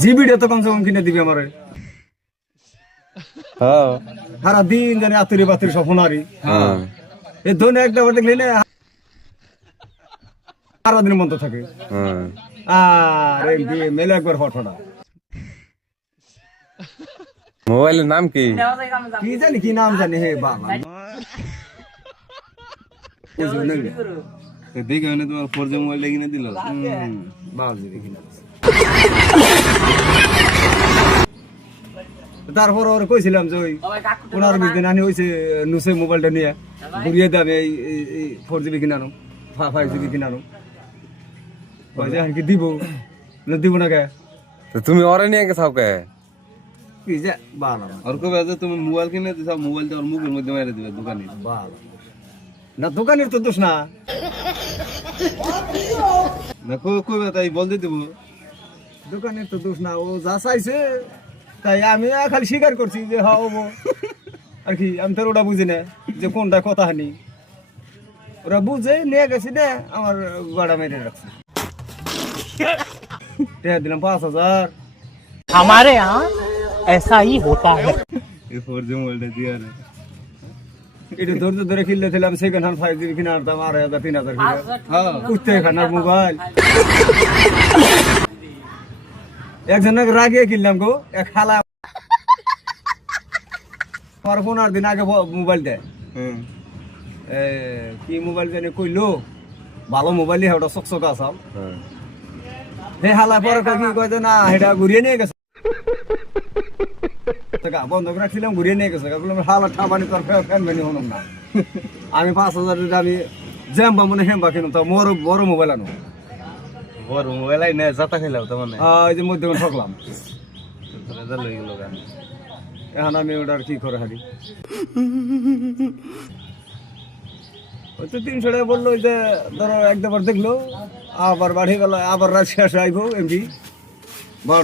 জিবিটা তো কমসে কম কিনে দিবি আমারে। হ্যাঁ সারা দিন জানি আতুরি বাতুরি স্বপ্নারি হ্যাঁ এই ধনে একটা বার দেখলি না সারা দিন মতো থাকে। হ্যাঁ আর এমপি মেলে একবার ফটোটা মোবাইলের নাম কি? কি জানি কি নাম জানি হে বাবা দেখে মানে তোমার 4G মোবাইলটা কিনে দিল। বাজে দেখি না। তারপর ওর কইছিলাম যে ওই 15-20 দিন আনি হয়েছে নুসে মোবাইলটা নিয়ে ঘুরিয়ে দাম এই 4GB কিনানো 5GB কিনানো পয়সা আর কি দিব না দিব না কে তো তুমি ওরে নিয়ে গেছাও কে? কি যে বাবা আর কবে যে তুমি মোবাইল কিনে দিছাও, মোবাইলটা ওর মুখের মধ্যে মেরে দিবে দোকানে। বাবা না দোকানের তো দোষ না। না কবে তাই বলতে দিব। দোকানের তো দোষ না, ও যা চাইছে তাই আমি খালি স্বীকার করছি যে হ্যাঁ হবো আর কি। আমি তোর ওটা বুঝি না যে কোনটা কথা হানি, ওরা বুঝে নিয়ে গেছি না আমার গাড়া মেরে রাখছে। দিলাম 5,000। हमारे यहाँ ऐसा ही होता है। এই 4G মোবাইলটা দিয়ে আরে এটা ধৈর্য ধরে কিনলে ছিলাম সেকেন্ড হ্যান্ড 5GB কিনে আনতাম 2,500-3,000 হ্যাঁ উঠতে খানার মোবাইল একজনের রাগিয়ে কিনলাম গো। এক খালা আমার 15 দিন আগে মোবাইল দেয়, হুম কি মোবাইল জানি কইলো ভালো মোবাইলই ওটা চকচকা আসাম। হ্যাঁ হে হালা পরে কি কয় যে না এটা ঘুরিয়ে নিয়ে গেছে, বন্ধ করে রাখছিলাম ঘুরিয়ে নিয়ে গেছে। হালা ঠাবানি তোর ফ্যান বানি হলাম না। আমি 5,000 আমি জ্যাম্বা মনে হেম্বা কিনুম, তা মোর বড় মোবাইল আনো। বড় মোবাইল আই না জাতা খাইলাও তো মানে এই যে মধ্যে ঠকলাম। রেজাল্ট হয়ে গেল গান। এখন আমি ওটার কি করে হারি। ওই তো 300 টাকা বললো যে ধরো একবার দেখলো আবার বাড়ি গেল, আবার রাত শেষ আইব এমপি 12টা